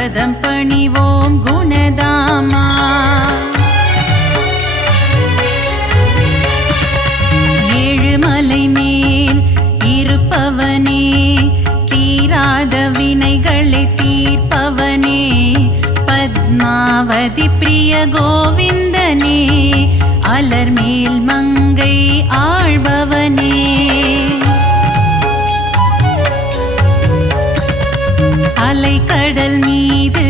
பதம் பணிவோம் குணதாமா. ஏழுமலை மேல் இருப்பவனே, தீராத வினைகளை தீர்ப்பவனே, பத்மாவதி பிரிய கோவிந்தனே, அலர்மேல் மங்கை ஆழ்பவனே. அலைக்கடல் மீது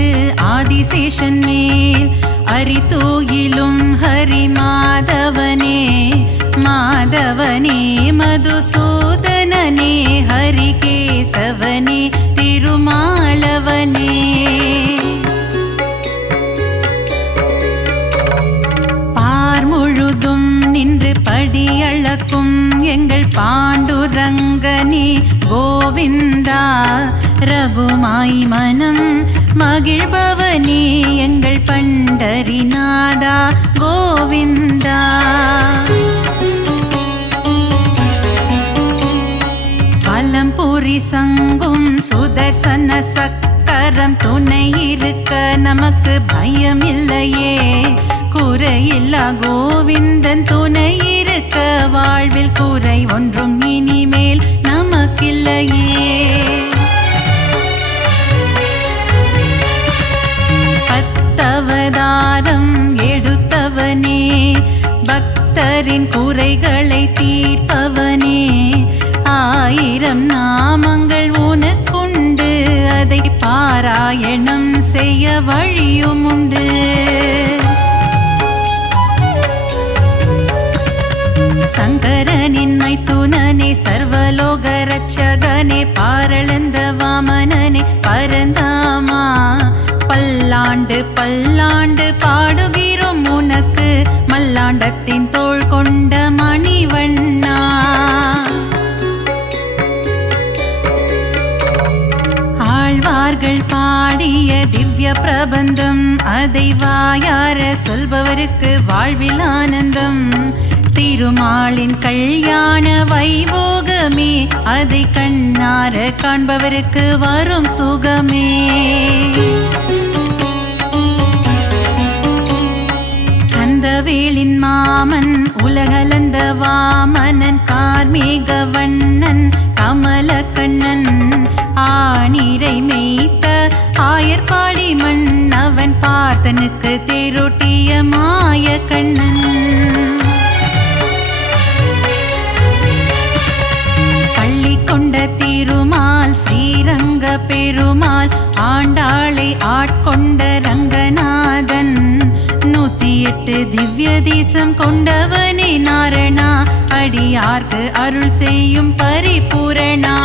ஆதிசேஷன் மேல் அரிதூயிலும் ஹரி மாதவனே, மாதவனே மதுசூதனனே, ஹரிகேசவனே திருமாலவனே. பார் முழுதும் நின்று படியளக்கும் எங்கள் பாண்டுரங்கனே கோவிந்தா, ரகுமாய் மனம் மகிழ்பவனே எங்கள் பண்டரிநாதா கோவிந்தா. பலம்புரி சங்கும் சுதர்சன சக்கரம் துணை இருக்க நமக்கு பயம் இல்லையே, குறையில்லா கோவிந்தன் துணை இருக்க வாழ்வில் குறை ஒன்றும் இனிமேல் நமக்கில்லையே. அவதாரம் எடுத்தவனே, பக்தரின் குறைகளை தீர்ப்பவனே, 1000 நாமங்கள் உனக்குண்டு, அதை பாராயணம் செய்ய வழியும் உண்டு. சங்கரனின் மைத்துனனே, சர்வலோக ரட்சகனே, பாரளந்த வாமனனே பரந்தாமா, பல்லாண்டு பல்லாண்டு பாடுகிறோம் உனக்கு, மல்லாண்டத்தின் தோள் கொண்ட மணிவண்ணா. ஆழ்வார்கள் பாடிய திவ்ய பிரபந்தம், அதை வாயார சொல்பவருக்கு வாழ்வில் ஆனந்தம். திருமாலின் கல்யாண வைபோகமே, அதை கண்ணார காண்பவருக்கு வரும் சுகமே. கந்தவேலின் மாமன் உலகளந்த வாமனன், கார்மேக வண்ணன் கமல கண்ணன், ஆனிரை மேய்த்த ஆயர்பாடி மன்னவன், பார்த்தனுக்கு தேரோட்டிய மாய கண்ணன். கொண்ட திருமால் ஸ்ரீரங்க பெருமாள், ஆண்டாளை ஆட்கொண்ட ரங்கநாதன், 108 திவ்ய தேசம் கொண்டவனே நாரணா, அடியார்க்கு அருள் செய்யும் பரிபூரணா.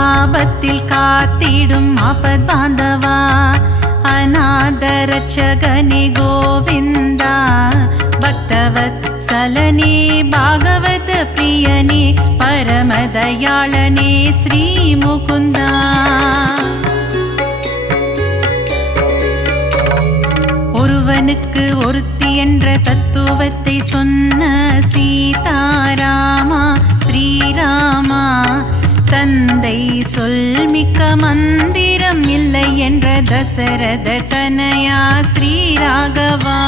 ஆபத்தில் காத்திடும் ஆபத் பாந்தவா, அநாத ரட்சகனே கோவிந்தா, பக்தவத்சலனே பாகவத பிரியனே, பரமதயாளனே ஸ்ரீ முகுந்தா. ஒருவனுக்கு ஒருத்தி என்ற தத்துவத்தை சொன்ன சீதாராமா ஸ்ரீராமா, தந்தை சொல்மிக்க மந்திரம் இல்லை என்ற தசரத தனயா ஸ்ரீராகவா.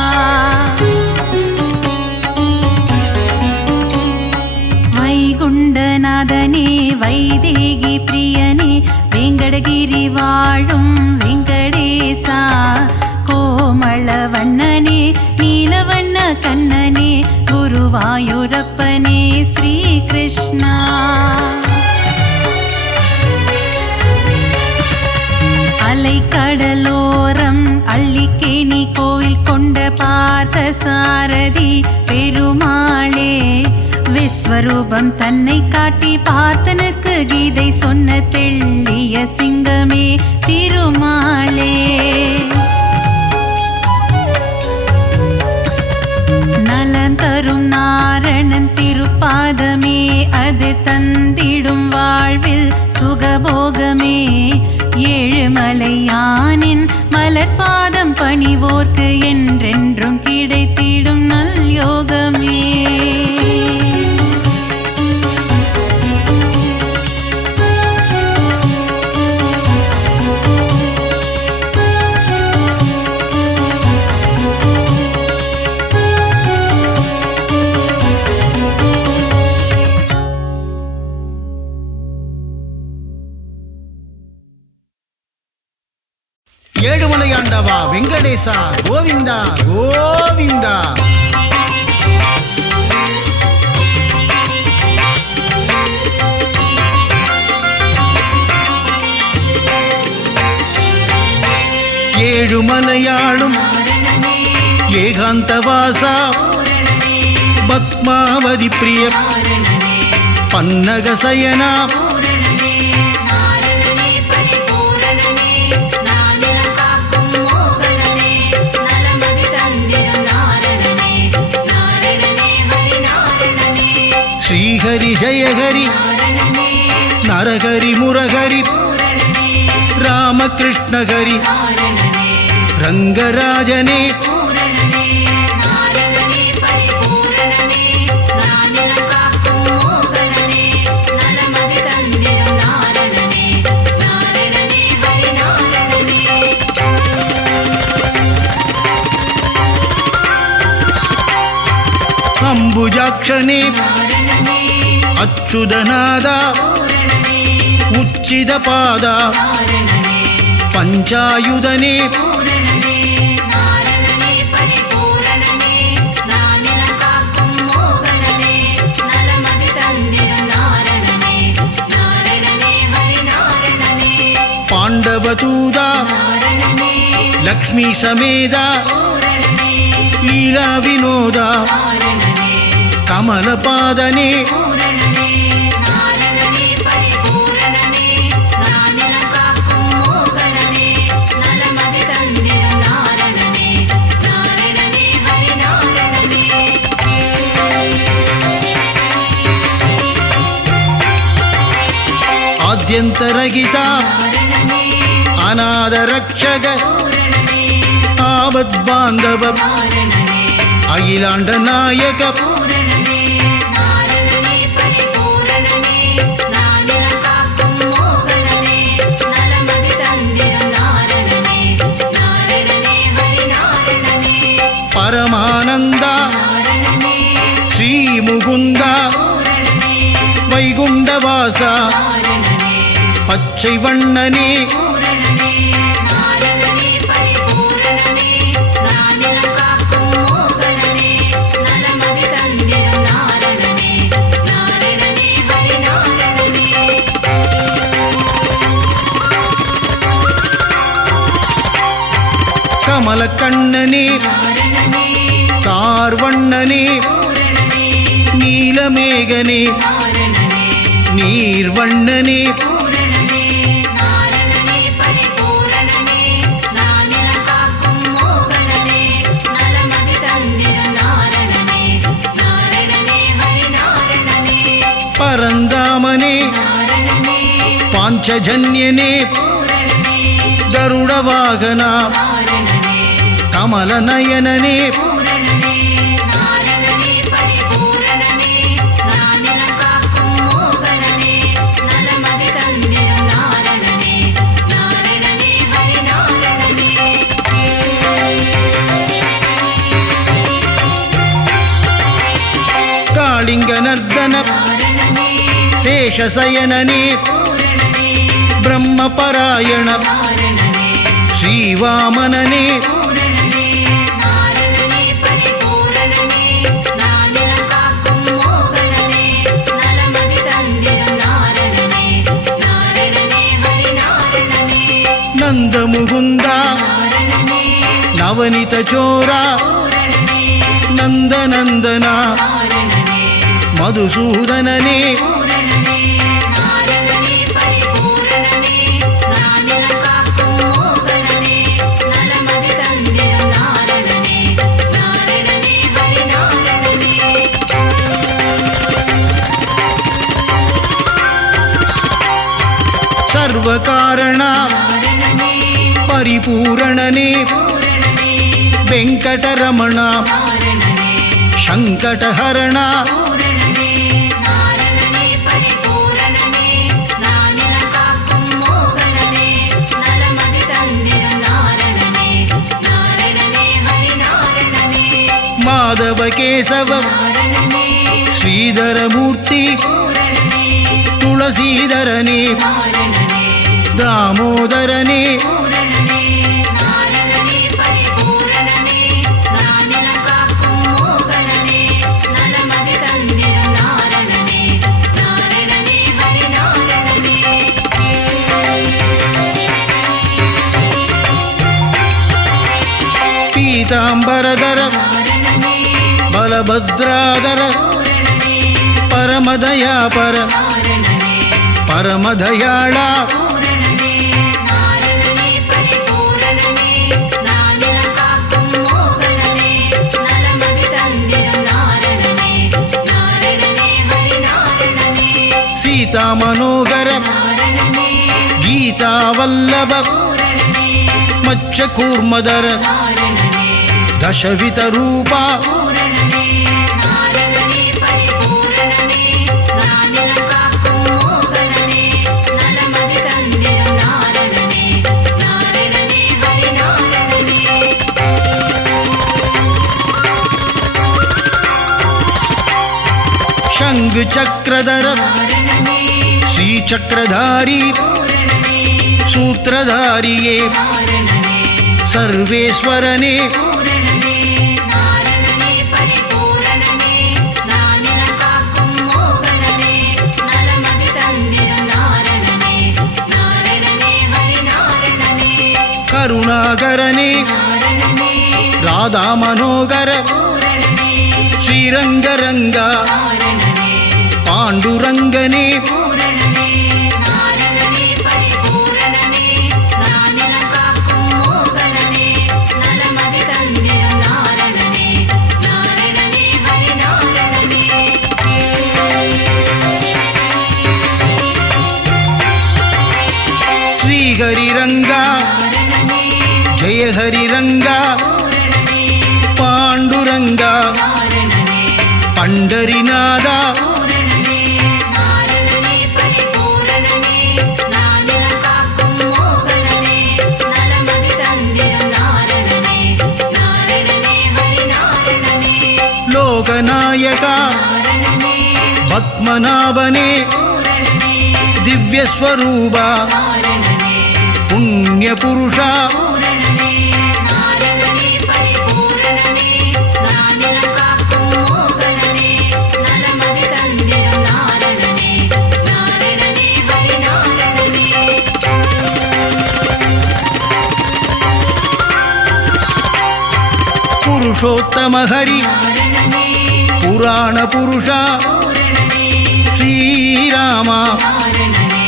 வைகுண்டநாதனே வைதேகி பிரியனே, வெங்கடகிரி வாழும் வெங்கடேசா, கோமள வண்ணனே நீலவண்ண கண்ணனே, குருவாயூரப்பனே ஸ்ரீ கிருஷ்ணா. அலைக்கடலோரம் அள்ளிக்கேணி கோவில் கொண்ட பார்த்த சாரதி பெருமாளே, விஸ்வரூபம் தன்னை காட்டி பார்த்தனுக்கு கீதை சொன்ன தெள்ளிய சிங்கமே திருமாலே. நலம் தரும் நாரணன் திருப்பாதமே, அது தந்திடும் வாழ்வில் சுகபோகமே. ஏழுமலையானின் மலர்பாதம் பணிவோர்க்கு என்றென்றும் கிடைத்திடும் நல் யோகமே. ஏழுமலையாண்டவா வெங்கடேசா கோவிந்தா கோவிந்தா. ஏழுமலையாளும் ஏகாந்தவாசா பத்மாவதி பிரிய பன்னகசயனா ஸ்ரீஹரி ஜெயஹரி நரஹரி முரஹரி ராமகிருஷ்ணஹரி ரங்கராஜனே அம்புஜாக்ஷனே அச்சுதநாதா உச்சிதபாதா பஞ்சாயுதனே பாண்டவதூதா லக்ஷ்மி சமேதா லீலா வினோதா கமலபாதனே ஆத்யந்தரகிதா அநாதரக்ஷக ஆபத்பாந்தவ அகிலாண்ட நாயக பரமானந்தா ஸ்ரீமுகுந்தா வைகுண்டவாசா பச்சை வண்ணனே கமலக்கண்ணனே தார்வண்ணனே நீலமேகனே நீர்வண்ணனே பரந்தாமனே பாஞ்சஜன்யனே கருடவாகனா கமலநயனனே காளிங்கநர்தன சேஷசயனனே பிரம்மபராயண ஸ்ரீவாமனனே நந்தமுகுந்தா நவனித சோரா நந்தநந்தனா மதுசூதனனே சர்வகாரணா பரிபூரணனே வெங்கடரமணா சங்கடஹரணா மாதவ கேசவ ஸ்ரீதரமூர்த்தி துளசீதரனே தாமோதரனே பீதாம்பரதர நாரணனே பலபத்ராதர பூரணனே பரமதயாபர நாரணனே பரமதயாளா பூரணனே நாரணனே பரிபூரணனே நானிலம் காக்கும் மோகனனே நலமதி தந்திடும் நாரணனே நாரணனே ஹரி நாரணனே சீதா மனோகர நாரணனே கீதா வல்லப பூரணனே மச்ச கூர்மதர நாரணனே தசவித ரூபா பூரணனே நாரணனே பரிபூரணனே நானிலம் காக்கும் மோகனனே நலமதி தந்திடும் நாரணனே நாரணனே ஹரி நாரணனே சங்கு சக்கரதர நாரணனே ஸ்ரீசக்கரதாரி பூரணனே சூத்திரதாரியே நாரணனே சர்வேஸ்வரனே பூரணனே நாரணனே பரிபூரணனே நானிலம் காக்கும் மோகனனே நலமதி தந்திடும் நாரணனே நாரணனே ஹரி நாரணனே கருணாகரனே நாரணனே ராதா மனோகர பூரணனே ஸ்ரீரங்கரங்கா நாரணனே பாண்டுரங்கனே பூரணனே நாரணனே பரிபூரணனே நானிலம் காக்கும் மோகனனே நலமதி தந்திடும் நாரணனே நாரணனே ஹரி நாரணனே ஸ்ரீஹரிரங்கா நாரணனே ஜெயஹரிரங்கா பூரணனே பாண்டுரங்கா நாரணனே பண்டரிநாதா பூரணனே நாரணனே பரிபூரணனே நானிலம் காக்கும் மோகனனே நலமதி தந்திடும் நாரணனே நாரணனே ஹரி நாரணனே லோகநாயகா நாரணனே பத்மநாபனே பூரணனே திவ்யஸ்வரூபா நாரணனே புண்ணியபுருஷா பூரணனே நாரணனே பரிபூரணனே நானிலம் காக்கும் மோகனனே நலமதி தந்திடும் நாரணனே நாரணனே ஹரி நாரணனே புருஷோத்தம ஹரி நாரணனே புராண புருஷா பூரணனே ஸ்ரீராமா நாரணனே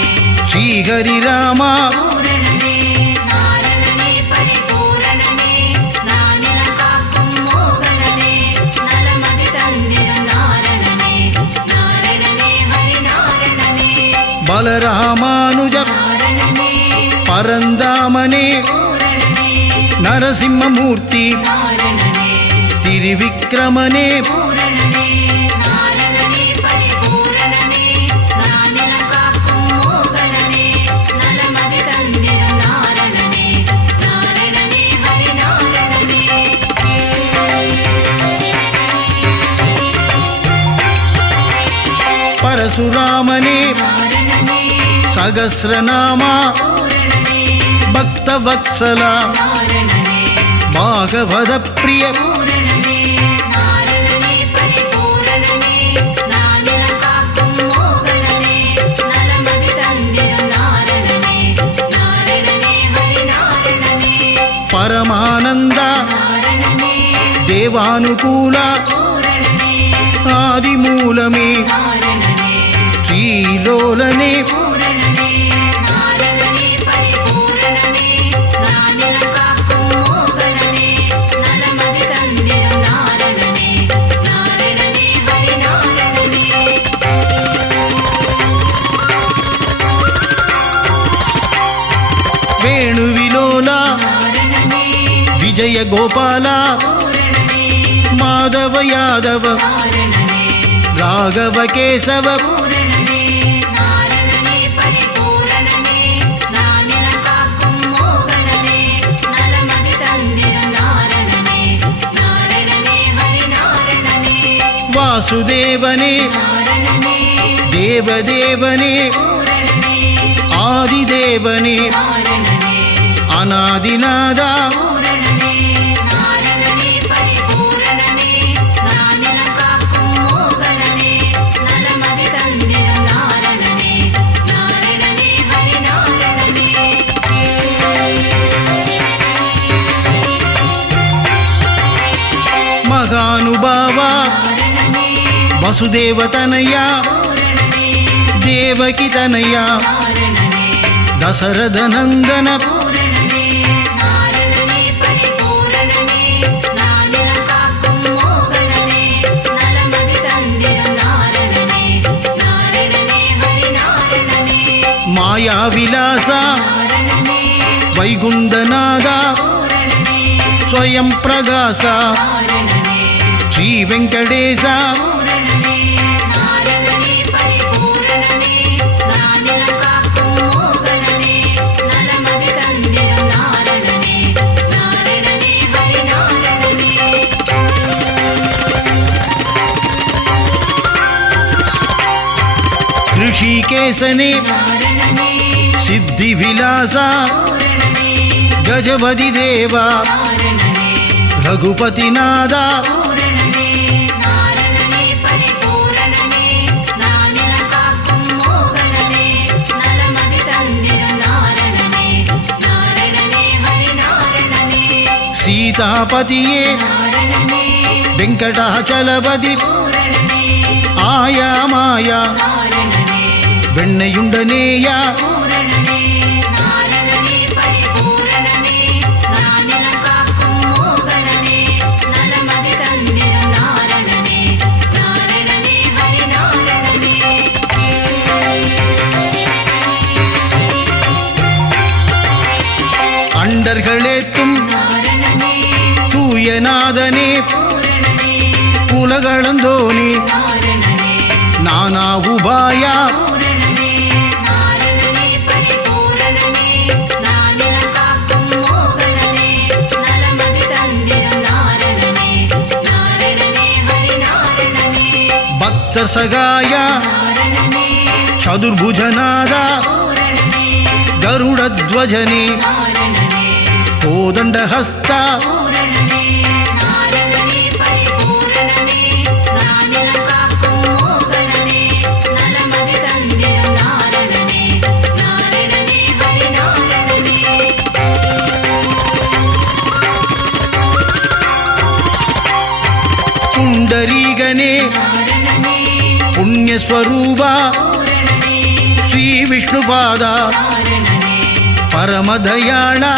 ஸ்ரீஹரிராமா பூரணனே நாரணனே பரிபூரணனே நானிலம் காக்கும் மோகனனே நலமதி தந்திடும் நாரணனே நாரணனே ஹரி நாரணனே பலராமானுஜ நாரணனே பரந்தாமனே பூரணனே நரசிம்மமூர்த்தி நாரணனே திரிவிக்ரமனே பூரணனே நாரணனே பரிபூரணனே நானிலம் காக்கும் மோகனனே நலமதி தந்திடும் நாரணனே நாரணனே ஹரி நாரணனே பரசுராமனே நாரணனே சகஸ்ரநாமா பூரணனே பக்தவத்சலா நாரணனே பாகவத பிரிய பூரணனே நாரணனே பரிபூரணனே நானிலம் காக்கும் மோகனனே நலமதி தந்திடும் நாரணனே நாரணனே ஹரி நாரணனே பரமானந்தா நாரணனே தேவானுகூலா பூரணனே ஆதிமூலமே நாரணனே ஸ்ரீலோலனே பூரணனே நாரணனே பரிபூரணனே நானிலம் காக்கும் மோகனனே நலமதி தந்திடும் நாரணனே நாரணனே ஹரி நாரணனே வேணுவிலோலா நாரணனே விஜய கோபாலா பூரணனே மாதவ யாதவ நாரணனே ராகவ கேசவ பூரணனே நாரணனே பரிபூரணனே நானிலம் காக்கும் மோகனனே நலமதி தந்திடும் நாரணனே நாரணனே ஹரி நாரணனே வாசுதேவனே நாரணனே தேவதேவனே பூரணனே ஆதிதேவனே நாரணனே அநாதிநாதா பூரணனே நாரணனே பரிபூரணனே நானிலம் காக்கும் மோகனனே நலமதி தந்திடும் நாரணனே நாரணனே ஹரி நாரணனே వసుదేవతనయ దేవకి తనయ దశరథ నందన మాయా విలాస వైగుండనాథ స్వయం ప్రకాశ శ్రీ వెంకటేశ ऋषिकेशने सिद्धि विलास गजपति देवा रघुपति नादा सीतापतिये वेंकटाचलपति आया माया வெண்ணையுண்டனேயா அண்டர்களேத்தும் தூயநாதனே உலகளந்தோனே நானா உபாயா சகாய சதுர்புஜநாத கருடத்வஜனே கோதண்டஹஸ்த புண்டரீகனே पुण्यस्वरूपा श्री विष्णुपादा परमदयाळा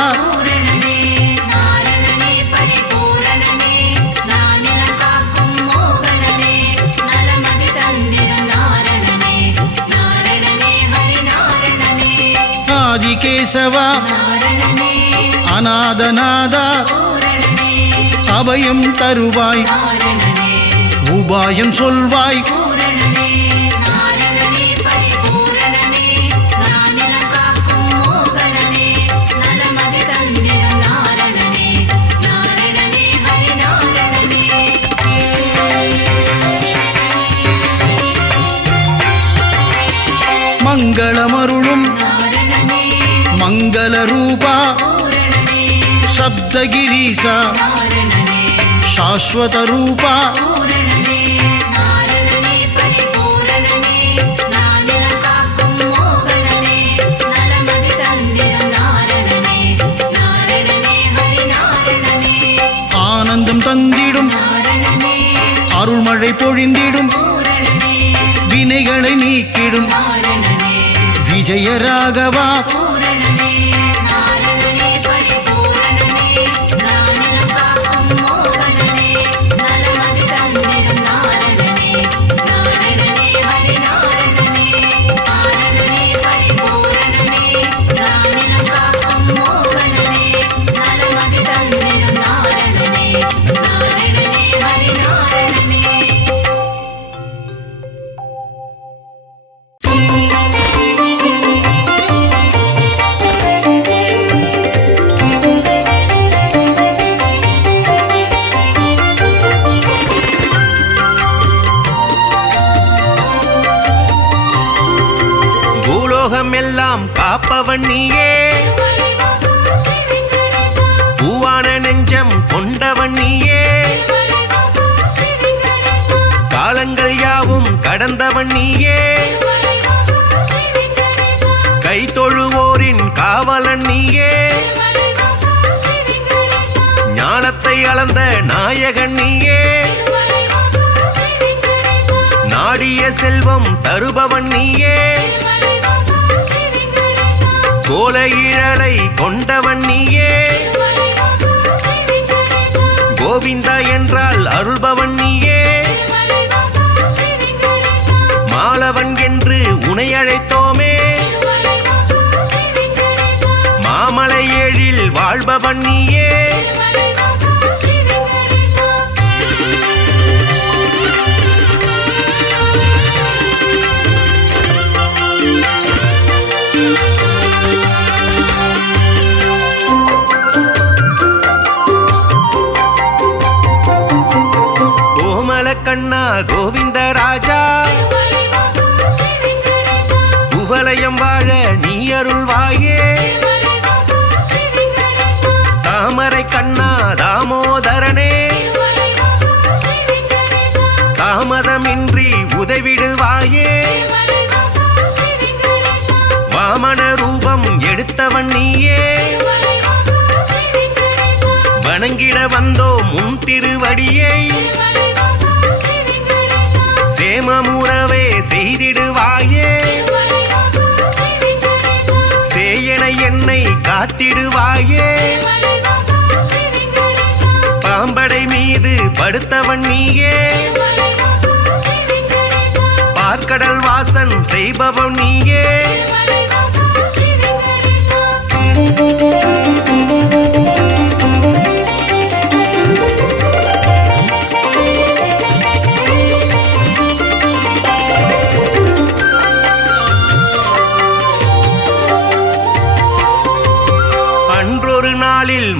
आदिकेशवा अनादनादा अभयं तरुवाय उपायं சொல்வாய் மங்களமருளும் மங்கள ரூபா சப்தகிரீசா சாஸ்வத ரூபா ஆனந்தம் தந்திடும் அருள்மழை பொழிந்திடும் வினைகளை நீக்கிடும் விஜய ராகவா எல்லாம் காப்பவன் நீயே, பூவான நெஞ்சம் கொண்டவன் நீயே, காலங்கள் யாவும் கடந்தவன் நீயே, கை தொழுவோரின் காவலன் நீயே, ஞானத்தை அளந்த நாயகன் நீயே, நாடிய செல்வம் தருபவன் நீயே கோல இழலை கொண்டவன் நீயே கோவிந்தா என்றால் அருள்பவன் நீயே மாலவன் என்று உனை அழைத்தோமே மாமலை ஏழில் வாழ்பவன் நீயே கண்ணா கோவிந்த ராஜா குவலயம் வாழ நீ அருள்வாயே தாமரை கண்ணா தாமோதரனே தாமதமின்றி உதவிடுவாயே வாமன ரூபம் எடுத்தவன் நீயே வணங்கிட வந்தோ முன் திருவடியை சேமமுறவே செய்திடுவாயே சேயன என்னை காத்திடுவாயே பாம்படை மீது படுத்தவன் நீயே பார்க்கடல் வாசன் செய்பவன் நீயே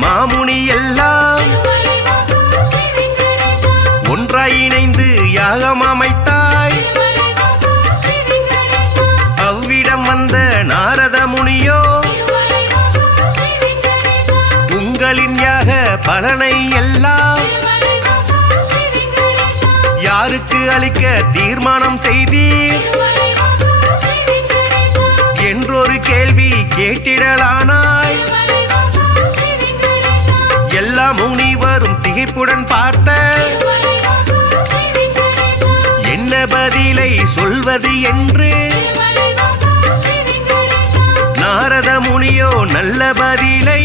மாமுனி எல்லாம் ஒன்றாய் இணைந்து யாகம் அமைத்தாய் அவ்விடம் வந்த நாரத முனியோ உங்களின் யாக பலனை எல்லாம் யாருக்கு அளிக்க தீர்மானம் செய்தீர் என்றொரு கேள்வி கேட்டிடலானாய் எல்லா முனிவரும் திகைப்புடன் பார்த்த என்ன பதிலை சொல்வது என்று நாரத முனியோ நல்ல பதிலை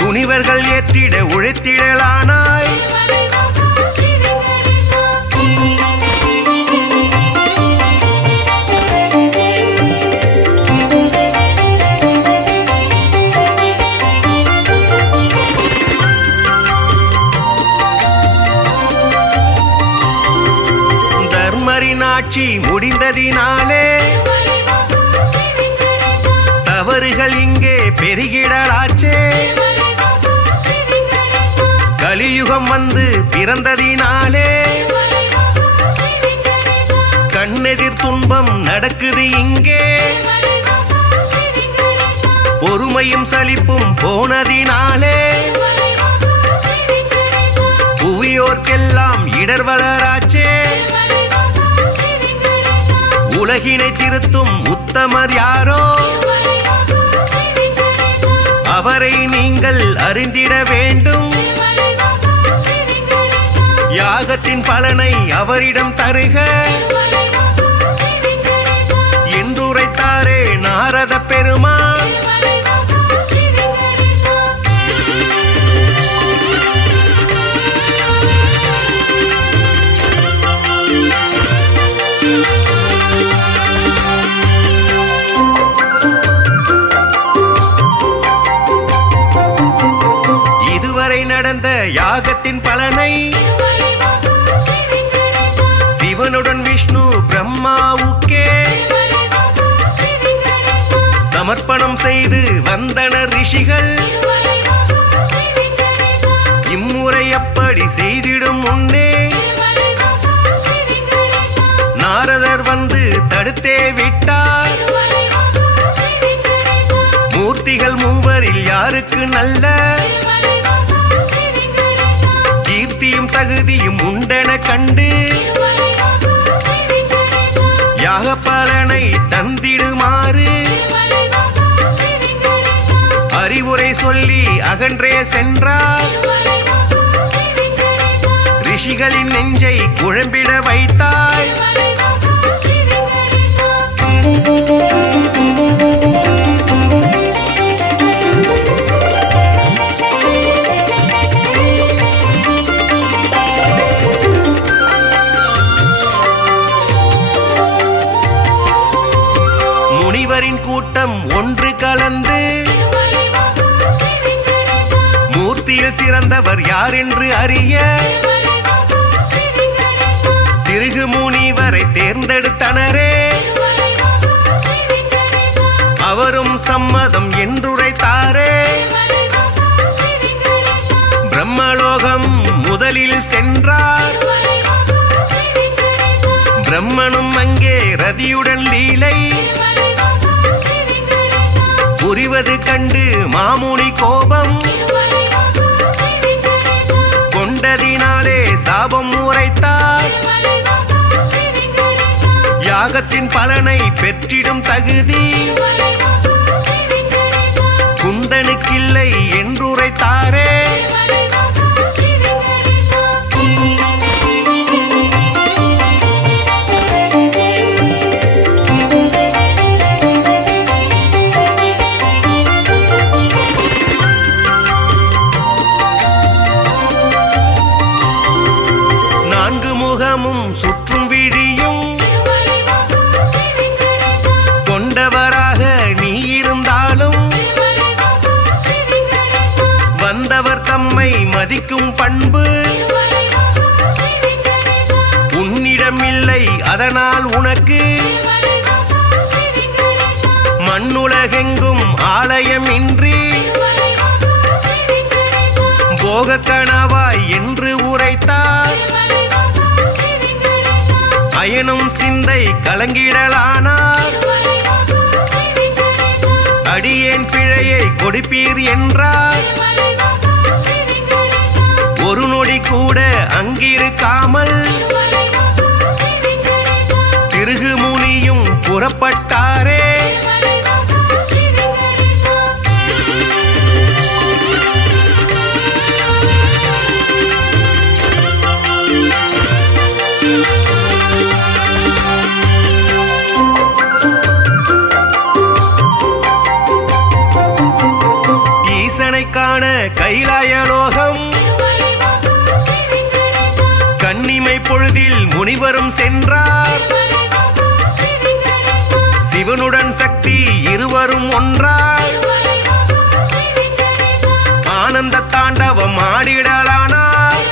துணிவர்கள் ஏற்றிட உழைத்திடலானாய் ஆட்சி முடிந்ததினாலே தவறுகள் இங்கே பெருகிடலாச்சே கலியுகம் வந்து பிறந்ததினாலே கண்ணெதிர் துன்பம் நடக்குது இங்கே பொறுமையும் சலிப்பும் போனதினாலே புவியோர்க்கெல்லாம் இடர் வளராச்சே உலகினை திருத்தும் உத்தமர் யாரோ அவரை நீங்கள் அறிந்திட வேண்டும் யாகத்தின் பலனை அவரிடம் தருக என்றுரைத்தாரே நாரத பெருமான் நடந்த யாகத்தின் பலனை சிவனுடன் விஷ்ணு பிரம்மாவுக்கே சமர்ப்பணம் செய்து வந்தனர் ரிஷிகள் இம்முறை அப்படி செய்திடும் முன்னே நாரதர் வந்து தடுத்தே விட்டார் மூர்த்திகள் மூவரில் யாருக்கு நல்ல கீர்த்தியும் தகுதியும் உண்டென கண்டு யாக பலனை தந்திடுமாறு அறிவுரை சொல்லி அகன்றே சென்றார் ரிஷிகளின் நெஞ்சை குழம்பிட வைத்தாய். முனிவரின் கூட்டம் ஒன்று கலந்து மூர்த்தியில் சிறந்தவர் யார் என்று அறிய திருகு முனிவரை தேர்ந்தெடுத்தனரே. அவரும் சம்மதம் என்றுரைத்தாரே. பிரம்மலோகம் முதலில் சென்றார். பிரம்மனும் அங்கே ரதியுடன் லீலை புரிவது கண்டு மாமுனி கோபம் கொண்டதினாலே சாபம் உரைத்தார். யாகத்தின் பலனை பெற்றிடும் தகுதி குந்தனுக்கில்லை என்றுரைத்தாரே. சுற்றும் விழியும் கொண்டவராக நீ இருந்தாலும் வந்தவர் தம்மை மதிக்கும் பண்பு உன்னிடமில்லை. அதனால் உனக்கு மண்ணுலகெங்கும் ஆலயமின்றி போக கணவாய் என்று உரைத்தார். அயனும் சிந்தை கலங்கிடலானார். அடியேன் பிழையை கொடுப்பீர் என்றார். ஒரு நொடி கூட அங்கிருக்காமல் திருகு முனியும் புறப்பட்டாரே. காண கைலாயலோகம் கன்னிமை பொழுதில் முனிவரும் சென்றார். சிவனுடன் சக்தி இருவரும் ஒன்றார். ஆனந்த தாண்டவம் ஆடிடலானார்.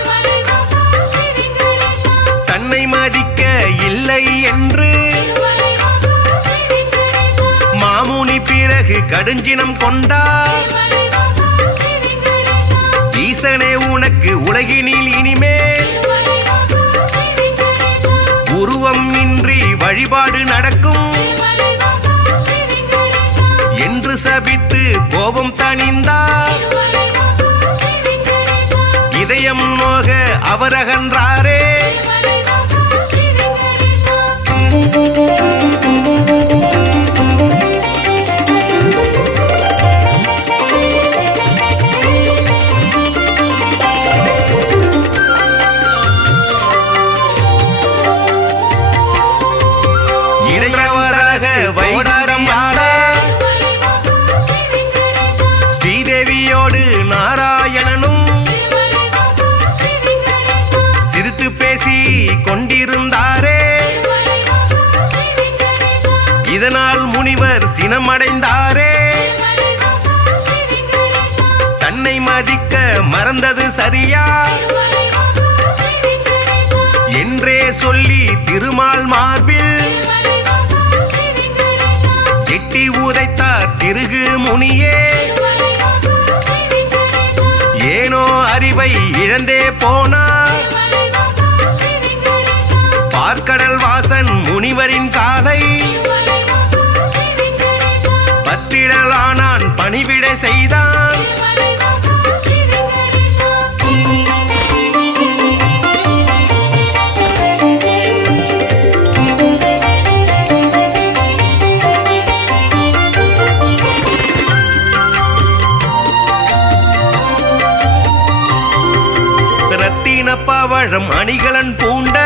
தன்னை மதிக்க இல்லை என்று மாமுனி பிறகு கடுஞ்சினம் கொண்டார். ஈசனே உனக்கு உலகினில் இனிமேல் உருவம் இன்றி வழிபாடு நடக்கும் என்று சபித்து கோபம் தணிந்தார். இதயம் நோக அவர் அகன்றாரே. வைடாரம் ஆட ஸ்ரீதேவியோடு நாராயணனும் சிரித்து பேசி கொண்டிருந்தாரே. இதனால் முனிவர் சினமடைந்தாரே. தன்னை மதிக்க மறந்தது சரியா என்றே சொல்லி திருமால் மார்பில் எட்டி உதைத்தார் திருகு முனியே. ஏனோ அறிவை இழந்தே போனார். பார்க்கடல் வாசன் முனிவரின் காலை பத்திடலானான். பணிவிடை செய்தான். ரத்தின பவள முழம் அணிகலன் பூண்ட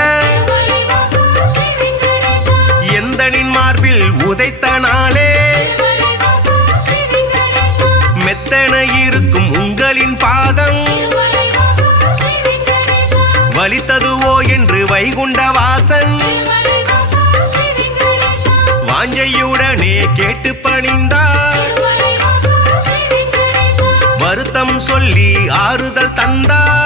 எந்தனின் மார்பில் உதைத்த நாளே மெத்தன இருக்கும் உங்களின் பாதம் வலித்ததுவோ என்று வைகுண்ட வாசன் வாஞ்சையுடனே கேட்டு பணிந்தார் வருத்தம் சொல்லி ஆறுதல் தந்தார்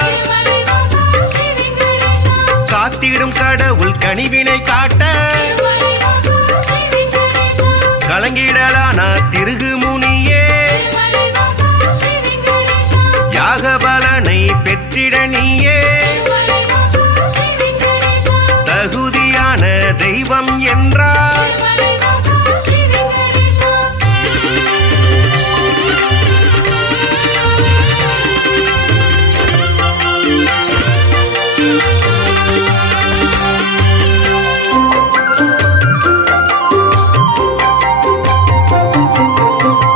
காத்திடும் கடவுள் கனிவினை காட்ட கலங்கிடலான திருகு முனியே யாக பலனை பெற்றிட நீயே தகுதியான தெய்வம் என்றார்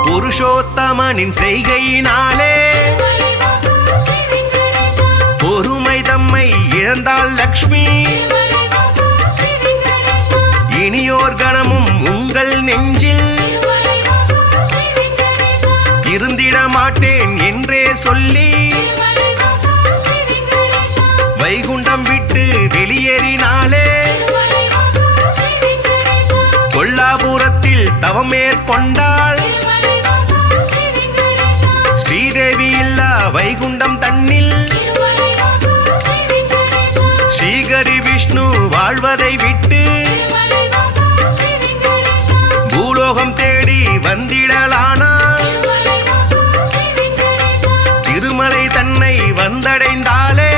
புருஷோத்தமனின் செய்கையினாலே பொறுமை தம்மை இழந்தாள் லக்ஷ்மி இனியோர் கணமும் உங்கள் நெஞ்சில் இருந்திட மாட்டேன் என்றே சொல்லி வைகுண்டம் விட்டு வெளியேறினாலே கொல்லாபுரத்தில் தவம் மேற்கொண்டாள் ஸ்ரீதேவி இல்லா வைகுண்டம் தன்னில் ஸ்ரீகரி விஷ்ணு வாழ்வதை விட்டு பூலோகம் தேடி வந்திடலானாள் திருமலை தன்னை வந்தடைந்தாலே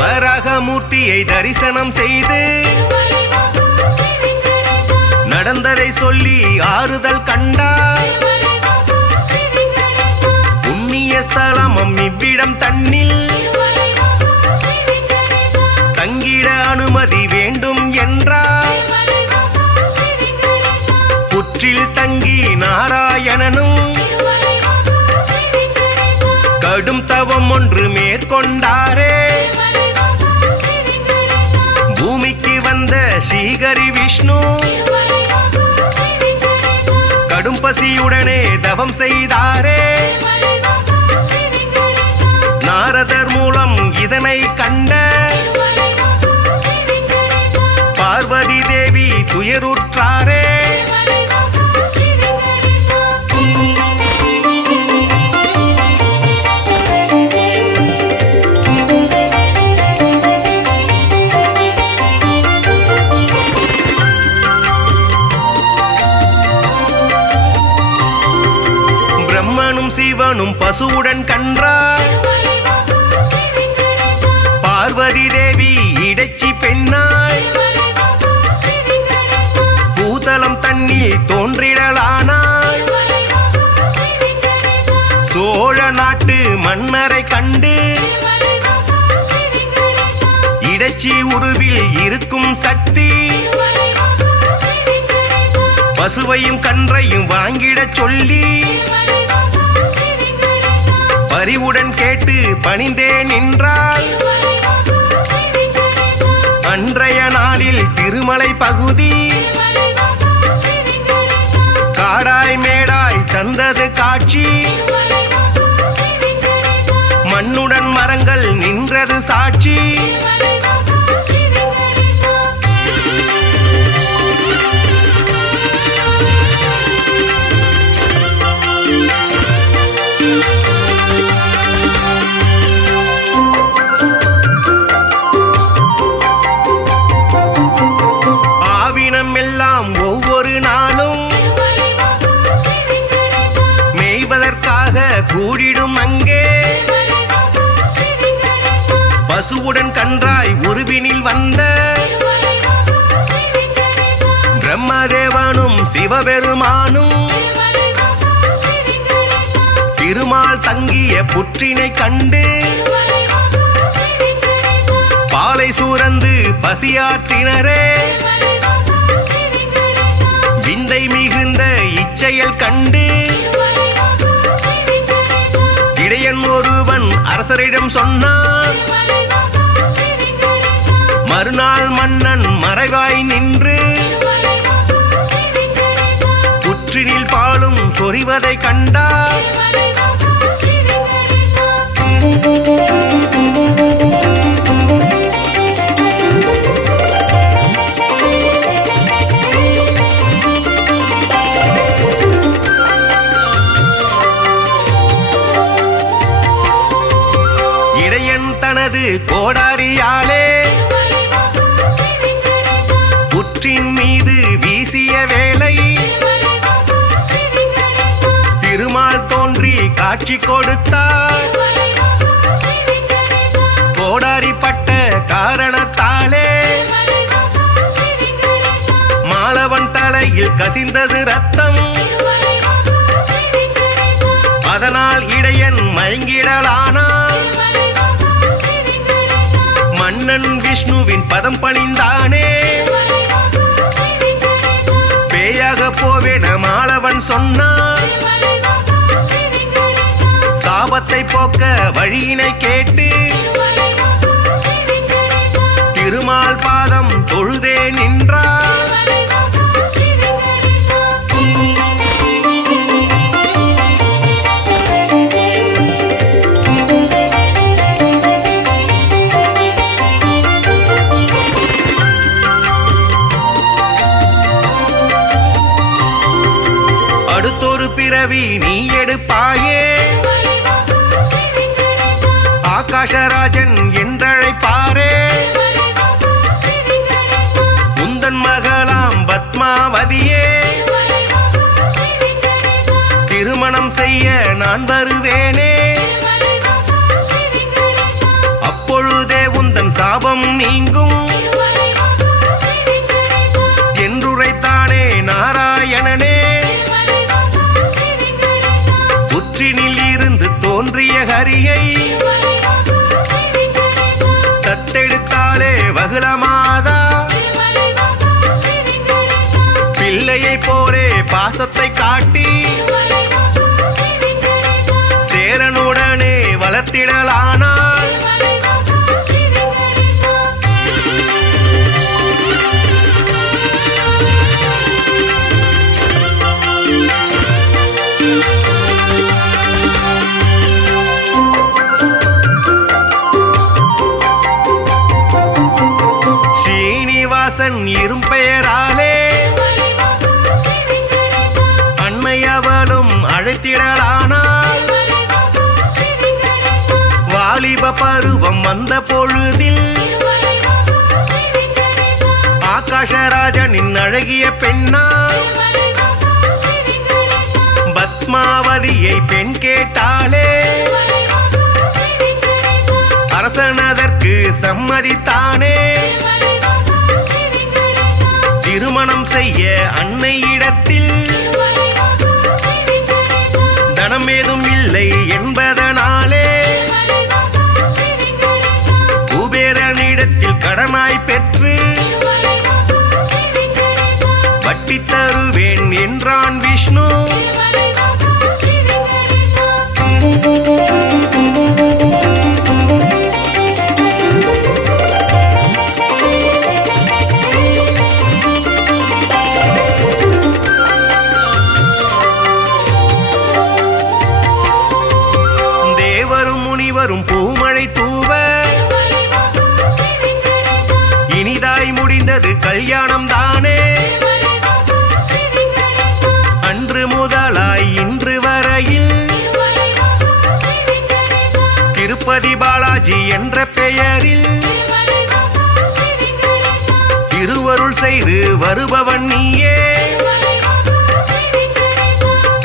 வரகமூர்த்தியை தரிசனம் செய்து நடந்ததை சொல்லி ஆறுதல் கண்டார் புண்ணிய ஸ்தலமும் இவ்விடம் தன்னில் தங்கிட அனுமதி வேண்டும் என்றார் புற்றில் தங்கி நாராயணனும் கடும் தவம் ஒன்று மேற்கொண்டாரே பூமிக்கு வந்த ஸ்ரீகரி விஷ்ணு கடும் பசியுடனே தவம் செய்தாரே நாரதர் மூலம் இதனை கண்ட பார்வதி தேவி துயருற்றாரே பிரம்மனும் சிவனும் பசுவுடன் கன்றார் பார்வதி தேவி இடைச்சி பெண்ணாய் பூதலம் தன்னில் தோன்றிடலானாய் சோழ நாட்டு மன்னரை கண்டு இடைச்சி உருவில் இருக்கும் சக்தி பசுவையும் கன்றையும் வாங்கிடச் சொல்லி பரிவுடன் கேட்டு பணிந்தே நின்றாள் அன்றைய நாளில் திருமலை பகுதி காடாய் மேடாய் தந்தது காட்சி மண்ணுடன் மரங்கள் நின்றது சாட்சி ஆவினம் எல்லாம் ஒவ்வொரு நாளும் மேய்வதற்காக கூடிடும் அங்கே பசுவுடன் கன்றாய் உருவினில் வந்த பிரம்மதேவனும் சிவபெருமானும் திருமால் தங்கிய புற்றினை கண்டு பாலை சூரந்து பசியாற்றினரே விந்தை மிகுந்த இச்செயல் கண்டு இடையன் ஒருவன் அரசரிடம் சொன்னான். மறுநாள் மன்னன் மறைவாய் நின்று புற்றினில் பாலும் சொரிவதை கண்டார். இடையன் தனது கோடாரியாலே புற்றின் மீது வீசிய வேளை திருமால் தோன்றி காட்சி கொடுத்தார். கோடாரி பட்ட காரணத்தாலே மாலவன் தலையில் கசிந்தது ரத்தம். அதனால் இடையன் மயங்கிடலானான். மன்னன் விஷ்ணுவின் பதம் பணிந்தானே. பேயாக போவேன மாலவன் சொன்னான். சாபத்தை போக்க வழியினை கேட்டு திருமால் பாதம் தொழுதே நின்றார். அடுத்தொரு பிறவி நீ எடுப்பாயே, ஆகாஷராஜன் என்றழைப்பாரே. உந்தன் மகளாம் பத்மாவதியே, திருமணம் செய்ய நான் வருவேனே. அப்பொழுதே உந்தன் சாபம் நீங்கும் என்றுரைத்தானே நாராயணனே. புற்றினில் இருந்து தோன்றிய ஹரியை தத்தெடுத்தாலே வகுளமாதா. பிள்ளையை போலே பாசத்தை காட்டி சேரனுடனே வளர்த்திடலானாள். ஸ்ரீனிவாசன் இரும்பெயராலே அன்னை அவளும் அழைத்திடலானாள். வாலிப பருவம் வந்த பொழுதில் ஆகாஷராஜனின் அழகிய பெண்ணா பத்மாவதியை பெண் கேட்டாளே. அரசனதற்கு சம்மதித்தானே. திருமணம் செய்ய அன்னையிடத்தில் தனம் ஏதும் இல்லை என்பதனாலே குபேரனிடத்தில் கடனாய் பெற்று வட்டி தருவேன் என்றான் விஷ்ணு. தேவரும் முனிவரும் பூமழை தூவ இனிதாய் முடிந்தது கல்யாணம் தானே. அன்று முதலாய் இன்று வரையில் திருப்பதி பாலாஜி என்ற பெயரில் திருவருள் செய்து வருபவன் நீயே.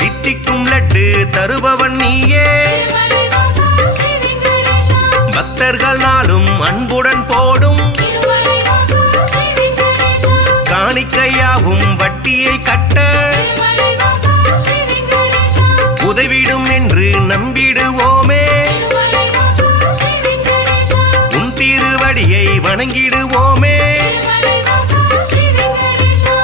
தித்திக்கும் லட்டு தருபவன் நீயே. பக்தர்கள் நாளும் அன்புடன் போடும் காணிக்கையாவும் வட்டியை கட்ட உதவிடும் என்று நம்பிடுவோமே மலைவாசா ஸ்ரீ வெங்கடேஷா உன் திருவடியை வணங்கிடுவோமே மலைவாசா ஸ்ரீ வெங்கடேஷா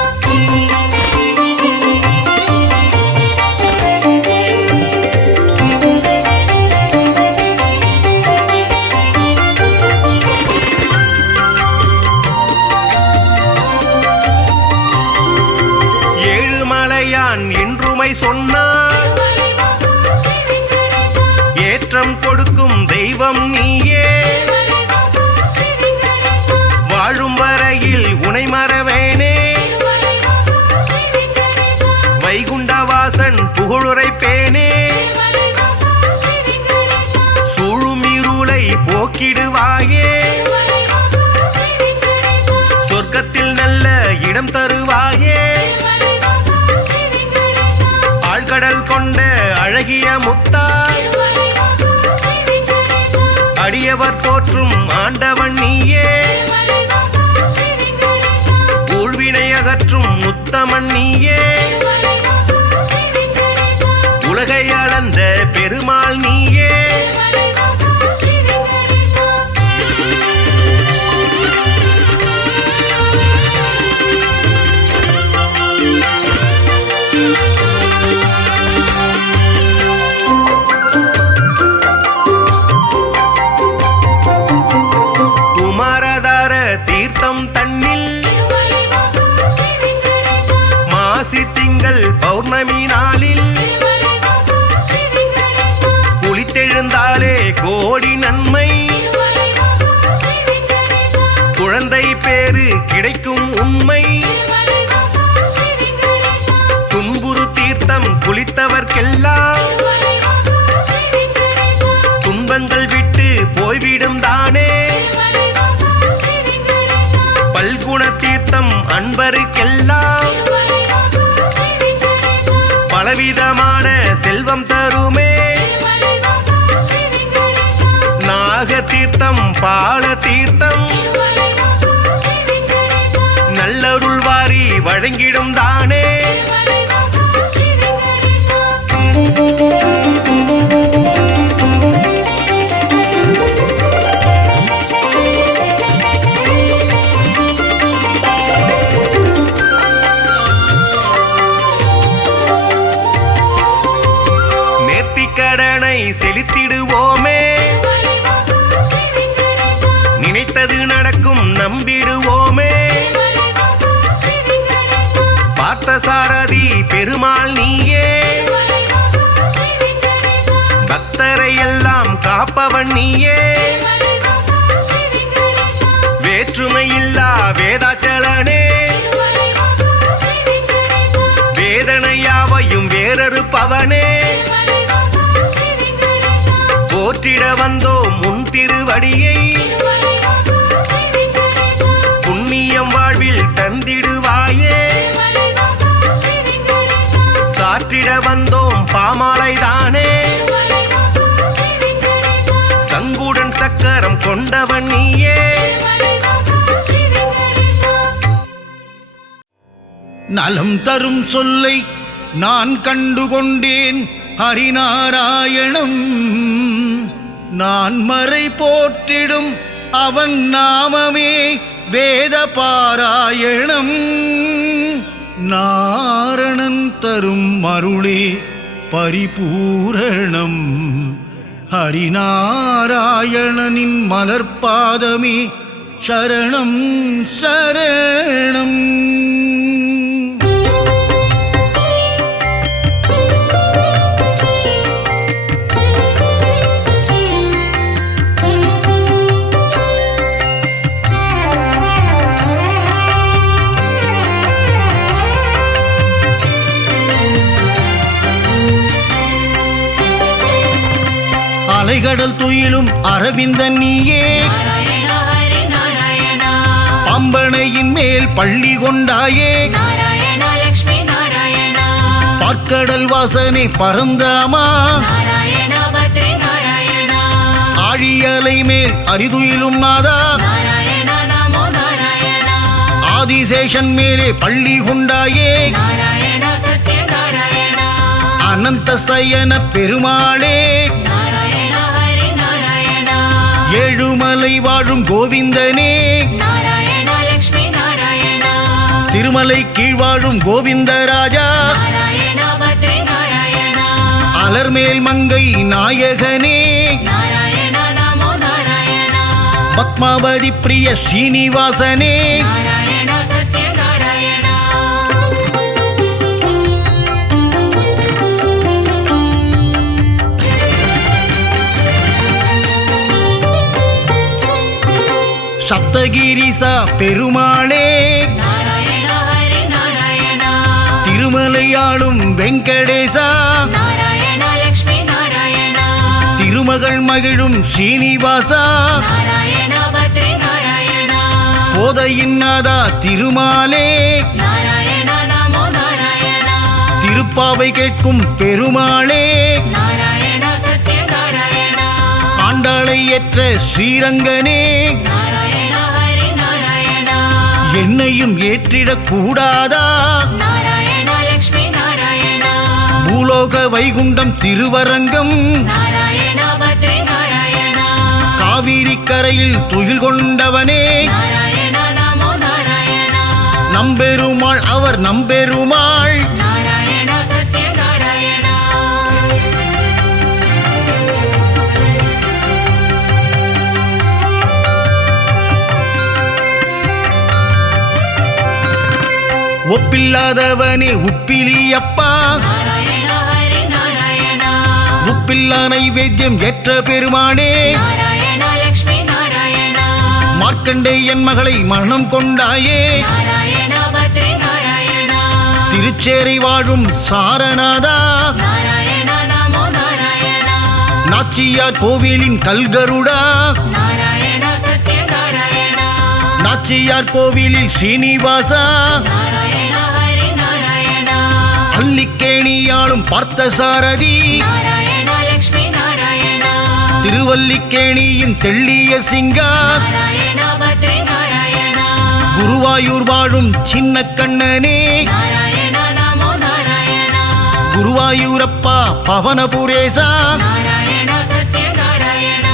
ஏழுமலையான் என்றுமை சொன்னார் மலைவாசா ஸ்ரீ வெங்கடேஷா ஏற்றம் கொடுக்கும் தெய்வம் நீயே மலைவாசா ஸ்ரீ வெங்கடேஷா வாழும் வரையில் உனை மறவேனே மலைவாசா ஸ்ரீ வெங்கடேஷா வைகுண்டவாசன் புகழுரைப்பேனே மலைவாசா ஸ்ரீ வெங்கடேஷா சூழும் இருளை போக்கிடுவாயே மலைவாசா ஸ்ரீ வெங்கடேஷா சொர்க்கத்தில் நல்ல இடம் தருவாயே மலைவாசா ஸ்ரீ வெங்கடேஷா ஆழ்கடல் கொண்ட அழகிய முத்தாய் மலைவாசா ஸ்ரீ வெங்கடேஷா அடியவர் போற்றும் ஆண்டவன் நீயே மலைவாசா ஸ்ரீ வெங்கடேஷா ஊழ்வினை அகற்றும் உத்தமன் நீயே மலைவாசா ஸ்ரீ வெங்கடேஷா உலகை அளந்த பெருமாள் நீயே மலைவாசா ஸ்ரீ வெங்கடேஷா குமாரதார தீர்த்தம் தன்னில் மலைவாசா ஸ்ரீ வெங்கடேஷா மாசி திங்கள் பௌர்ணமி நாளில் மலைவாசா ஸ்ரீ வெங்கடேஷா குளித்தெழுந்தாலே கோடி நன்மை மலைவாசா ஸ்ரீ வெங்கடேஷா குழந்தை பேரு கிடைக்கும் உண்மை மலைவாசா ஸ்ரீ வெங்கடேஷா துன்புறு தீர்த்தம் குளித்தவர்க்கெல்லாம் மலைவாசா ஸ்ரீ வெங்கடேஷா துன்பங்கள் விட்டு போய்விடும் தானே மலைவாசா ஸ்ரீ வெங்கடேஷா பல்குண தீர்த்தம் அன்பருக்கெல்லாம் மலைவாசா ஸ்ரீ வெங்கடேஷா பலவிதமான செல்வம் தருமே மலைவாசா ஸ்ரீ வெங்கடேஷா நாக தீர்த்தம் பால தீர்த்தம் மலைவாசா ஸ்ரீ வெங்கடேஷா நல்லருள் வாரி வழங்கிடும் தானே மலைவாசா ஸ்ரீ வெங்கடேஷா நேர்த்திக்கடனை செலுத்திடுவோமே மலைவாசா ஸ்ரீ வெங்கடேஷா நினைத்தது நடக்கும் நம்பிடுவோமே மலைவாசா ஸ்ரீ வெங்கடேஷா பார்த்த சாரதி பெருமாள் நீயே மலைவாசா ஸ்ரீ வெங்கடேஷா பக்தரை எல்லாம் காப்பவன் நீயே மலைவாசா ஸ்ரீ வெங்கடேஷா வேற்றுமை இல்லா வேதாச்சலனே மலைவாசா ஸ்ரீ வெங்கடேஷா வேதனையாவையும் வேறறுப்பவனே மலைவாசா ஸ்ரீ வெங்கடேஷா போற்றிட வந்தோம் முன் திருவடியை மலைவாசா ஸ்ரீ வெங்கடேஷா புண்ணியம் வாழ்வில் தந்திடுவாயே மலைவாசா ஸ்ரீ வெங்கடேஷா சாற்றிட வந்தோம் பாமாலைதானே மலைவாசா ஸ்ரீ வெங்கடேஷா சங்குடன் சக்கரம் கொண்டவன் நீயே மலைவாசா ஸ்ரீ வெங்கடேஷா நலம் தரும் சொல்லை நான் கண்டுகொண்டேன் ஹரிநாராயணம் நான் மறை போற்றிடும் அவன் நாமமே வேத பாராயணம் நாரணன் தரும் அருளே பரிபூரணம் ஹரிநாராயணனின் மலர்பாதமே சரணம் சரணம். அலைகடல் துயிலும் அரவிந்தன் நீயே நாராயணா ஹரி நாராயணா பம்பனையின் மேல் பள்ளி கொண்டாயே நாராயணா லக்ஷ்மி நாராயணா பார்க்கடல் வாசனை பரந்தாமா நாராயணா பத்ரி நாராயணா ஆழியலை மேல் அரிதுயிலும் நாதா நாராயணா நமோ நாராயணா ஆதிசேஷன் மேலே பள்ளி கொண்டாயே நாராயணா சத்ய நாராயணா அனந்த சயன பெருமாளே நாராயண ஹரி நாராயண ஏழுமலை வாழும் கோவிந்தனே நாராயண லக்ஷ்மி நாராயண திருமலை கீழ் வாழும் கோவிந்தராஜா நாராயண பத்ரி நாராயண அலர்மேல் மங்கை நாயகனே நாராயண நமோ நாராயண பத்மாவதி பிரிய ஸ்ரீனிவாசனே நாராயண சத்ய நாராயண சப்தகிரிசா பெருமாளே நாராயண ஹரி நாராயண திருமலையாளும் வெங்கடேசா நாராயண லக்ஷ்மி நாராயண திருமகள் மகிழும் ஸ்ரீனிவாசா நாராயண பத்ரி நாராயண கோதையின் நாதா திருமாலே நாராயண நமோ நாராயண திருப்பாவை கேட்கும் பெருமாளே நாராயண சத்ய நாராயண ஆண்டாளை ஏற்ற ஸ்ரீரங்கனே நாராயண ஹரி நாராயண என்னையும் ஏற்றிடக் கூடாதா நாராயண லக்ஷ்மி நாராயண பூலோக வைகுண்டம் திருவரங்கம் நாராயண பத்ரி நாராயண காவிரி கரையில் துயில் கொண்டவனே நாராயண நமோ நாராயண நம்பெருமாள் அவர் நம்பெருமாள் நாராயண சத்ய நாராயண ஒப்பில்லாதவனே உப்பிலியப்பா நாராயண ஹரி நாராயண உப்பில்லா நைவேத்தியம் ஏற்ற பெருமானே நாராயண லக்ஷ்மி நாராயண மார்க்கண்டேயன் மகளை மரணம் கொண்டாயே நாராயண பத்ரி நாராயண திருச்சேரை வாழும் சாரநாதா நாராயண நமோ நாராயண நாச்சியார் கோவிலின் கல்கருடா நாராயண சத்ய நாராயண நாச்சியார் கோவிலில் ஸ்ரீனிவாசா நாராயண ஹரி நாராயண அல்லிக்கேணியாளும் பார்த்தசாரதி நாராயண லக்ஷ்மி நாராயண திருவல்லிக்கேணியின் தெள்ளிய சிங்கா நாராயண பத்ரி நாராயண குருவாயூர் வாழும் சின்ன கண்ணனே நாராயண நமோ நாராயண குருவாயூரப்பா பவனபுரேசா நாராயண சத்ய நாராயண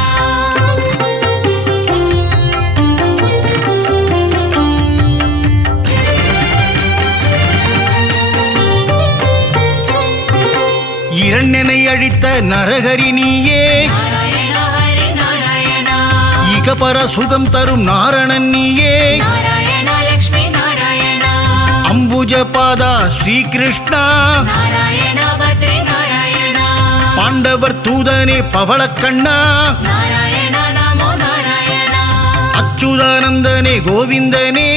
இரண்டனை அழித்த நரகரி நீயே நாராயண ஹரி நாராயண இகபர சுகம் தரும் நாரணன் நீயே நாராயண லக்ஷ்மி நாராயண அம்புஜ பாதா ஸ்ரீகிருஷ்ணா நாராயண பத்ரி நாராயண பாண்டவர் தூதனே பவளக்கண்ணா நாராயண நமோ நாராயண அச்சுதானந்தனே கோவிந்தனே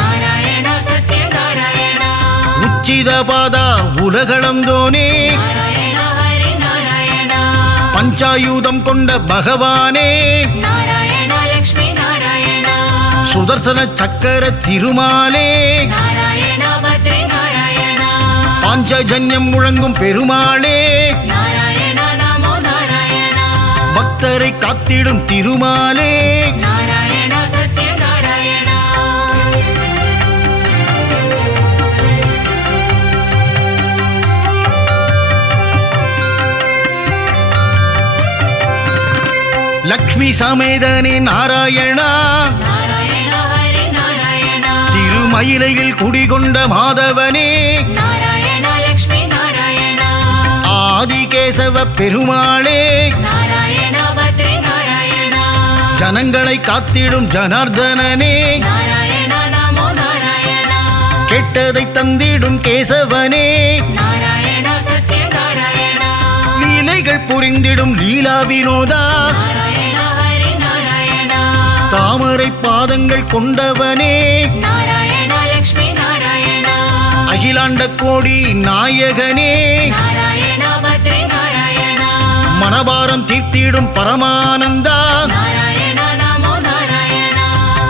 நாராயண சத்ய நாராயண உச்சித பாதா உலகளந்தோனே நாராயண ஹரி நாராயண பஞ்சாயுதம் கொண்ட பகவானே நாராயண லக்ஷ்மி நாராயண சுதர்சன சக்கர திருமாலே நாராயண பத்ரி நாராயண பாஞ்சஜன்யம் முழங்கும் பெருமாளே நாராயண நமோ நாராயண பக்தரை காத்திடும் திருமாலே நாராயண சத்ய நாராயண லக்ஷ்மி சமேதனே நாராயணா நாராயண ஹரி நாராயண திருமயிலையில் குடிகொண்ட மாதவனே நாராயண லக்ஷ்மி நாராயண ஆதிகேசவ பெருமாளே நாராயண பத்ரி நாராயண ஜனங்களை காத்திடும் ஜனார்தனனே நாராயண நமோ நாராயண கெட்டதை தந்திடும் கேசவனே நாராயண சத்ய நாராயண லீலைகள் புரிந்திடும் லீலா வினோதா நாராயண ஹரி நாராயண தாமரை பாதங்கள் கொண்டவனே நாராயண லக்ஷ்மி நாராயண அகிலாண்ட கோடி நாயகனே நாராயண பத்ரி நாராயண மனபாரம் தீர்த்திடும் பரமானந்தா நாராயண நமோ நாராயண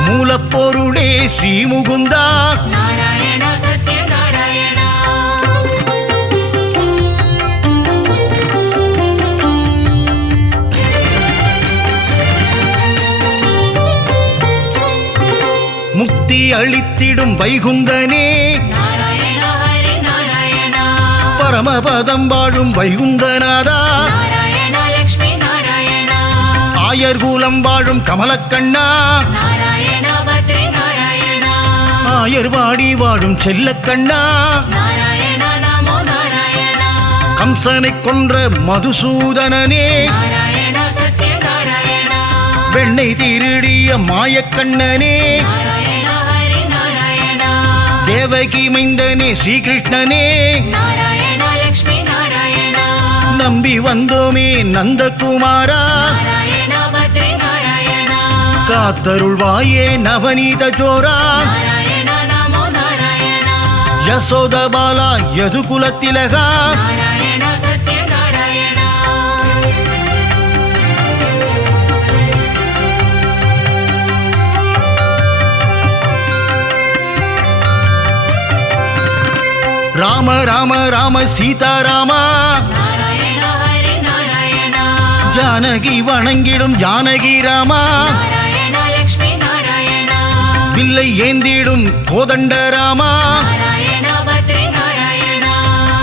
மூலப்பொருளே ஸ்ரீமுகுந்தா நாராயண சத்ய நாராயண முக்தி அளித்திடும் வைகுந்தனே நாராயண ஹரி நாராயண பரமபதம் வாழும் வைகுந்தநாதா நாராயண லக்ஷ்மி நாராயண ஆயர்கூலம் வாழும் கமலக்கண்ணா நாராயண பத்ரி நாராயண ஆயர்வாடி வாழும் செல்லக்கண்ணா நாராயண நமோ நாராயண கம்சனைக் கொன்ற மதுசூதனனே நாராயண சத்ய நாராயண வெண்ணெய் திருடிய மாயக்கண்ணனே நாராயண ஹரி நாராயண தேவகி மைந்தனே ஸ்ரீகிருஷ்ணனே நாராயண லக்ஷ்மி நாராயண நம்பி வந்தோமே நந்தகுமாரா நாராயண பத்ரி நாராயண காத்தருள்வாயே நவநீத சோரா நாராயண நமோ நாராயண யசோதபாலா யதுகுலத்திலகா நாராயண சத்ய நாராயண ராம ராம ராம சீதாராமா நாராயண ஹரி நாராயண ஜானகி வணங்கிடும் ஜானகி ராமா நாராயண லக்ஷ்மி நாராயண வில்லை ஏந்திடும் கோதண்ட ராமா நாராயண பத்ரி நாராயண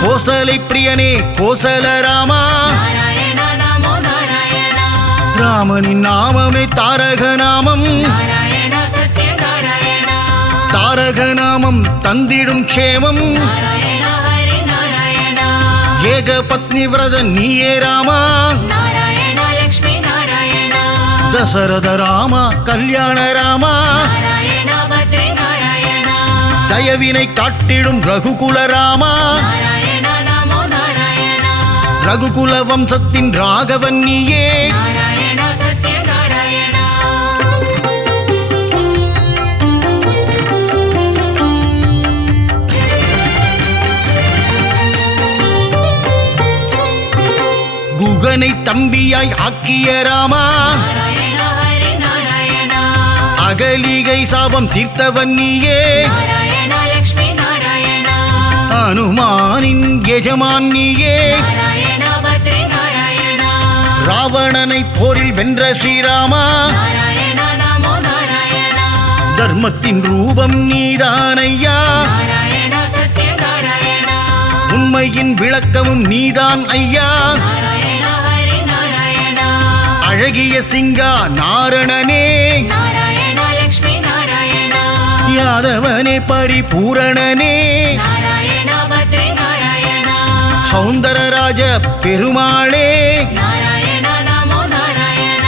கோசலை பிரியனே கோசல ராமா நாராயண நமோ நாராயண ராமனின் நாமமே தாரக நாமம் நாராயண சத்ய நாராயண தாரக நாமம் தந்திடும் க்ஷேமம் நாராயண ஹரி நாராயண ஏக பத்னி விரத நீயே ராமா நாராயண லக்ஷ்மி நாராயண தசரத ராமா கல்யாண ராமா நாராயண பத்ரி நாராயண தயவினை காட்டிடும் ரகுகுல ராமா நாராயண நமோ நாராயண ரகுகுல வம்சத்தின் ராகவன் நீயே நாராயண சத்ய நாராயண குகனை தம்பியாய் ஆக்கிய ராமா நாராயண ஹரி நாராயண அகலிகை சாபம் தீர்த்தவன் நீயே நாராயண லக்ஷ்மி நாராயண அனுமானின் எஜமான் நீயே நாராயண பத்ரி நாராயண ராவணனை போரில் வென்ற ஸ்ரீராமா நாராயண நமோ நாராயண தர்மத்தின் ரூபம் நீதானையா நாராயண சத்ய நாராயண உண்மையின் விளக்கமும் நீதான் ஐயா நாராயண ஹரி நாராயண அழகிய சிங்கா நாரணனே நாராயண லக்ஷ்மி நாராயண யாதவனே பரிபூரணனே நாராயண பத்ரி நாராயண சௌந்தரராஜ பெருமாளே நாராயண நமோ நாராயண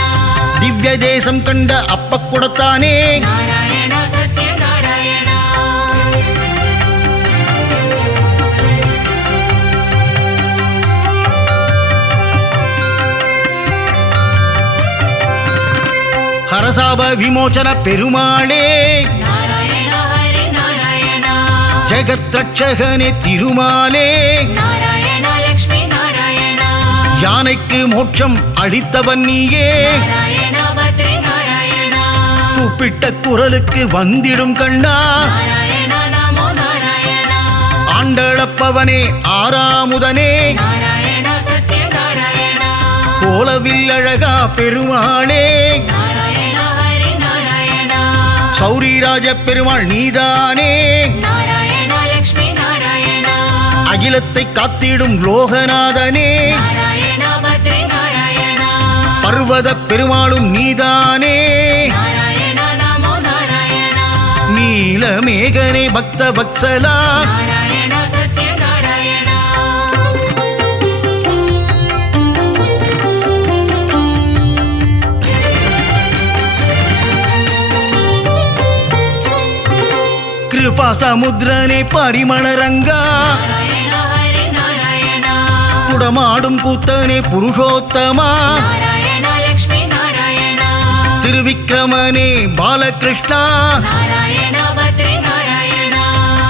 திவ்ய தேசம் கண்ட அப்பக்குடத்தானே நாராயண சத்ய நாராயண ஹரசாப விமோசன பெருமாளே நாராயண ஹரி நாராயண ஜெகத் ரட்சகனே திருமாலே நாராயண லக்ஷ்மி நாராயண யானைக்கு மோட்சம் அளித்தவன் நீயே நாராயண பத்ரி நாராயண கூப்பிட்ட குரலுக்கு வந்திடும் கண்ணா நாராயண நமோ நாராயண ஆண்டளப்பவனே ஆறாமுதனே நாராயண சத்ய நாராயண கோலவில் அழகா பெருமாளே நாராயண ஹரி நாராயண சௌரிராஜ பெருமாள் நீதானே நாராயண லக்ஷ்மி நாராயண அகிலத்தை காத்திடும் லோகநாதனே நாராயண பத்ரி நாராயண பர்வத பெருமாளும் நீதானே நாராயண நமோ நாராயண நீலமேகனே பக்த வத்சலா நாராயண சத்ய நாராயண கிருபா சமுத்திரனே பரிமள ரங்கா நாராயண ஹரி நாராயண குடமாடும் கூத்தனே புருஷோத்தமா நாராயண லக்ஷ்மி நாராயண திருவிக்கிரமனே பாலகிருஷ்ணா நாராயண பத்ரி நாராயண